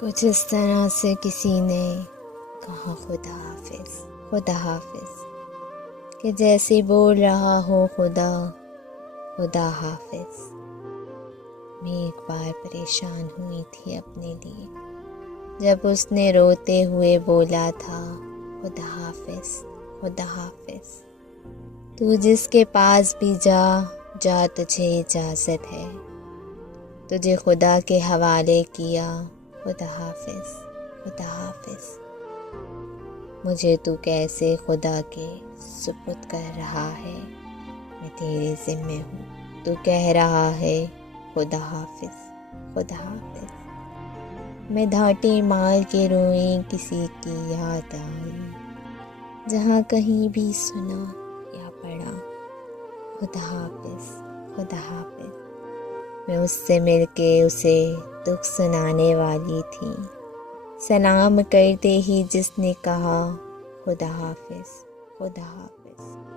کچھ اس طرح سے کسی نے کہا خدا حافظ، خدا حافظ، کہ جیسے بول رہا ہو خدا، خدا حافظ۔ میں ایک بار پریشان ہوئی تھی اپنے لیے جب اس نے روتے ہوئے بولا تھا خدا حافظ، خدا حافظ۔ تو جس کے پاس بھی جا جا، تجھے اجازت ہے، تجھے خدا کے حوالے کیا، خدا حافظ، خدا حافظ۔ مجھے تو کیسے خدا کے سپرد کر رہا ہے، میں تیرے ذمہ ہوں، تو کہہ رہا ہے خدا حافظ، خدا حافظ۔ میں دھاٹے مار کے روئی، کسی کی یاد آئی جہاں کہیں بھی سنا یا پڑھا خدا حافظ، خدا حافظ۔ میں اس سے مل کے اسے دکھ سنانے والی تھی، سلام کرتے ہی جس نے کہا خدا حافظ، خدا حافظ۔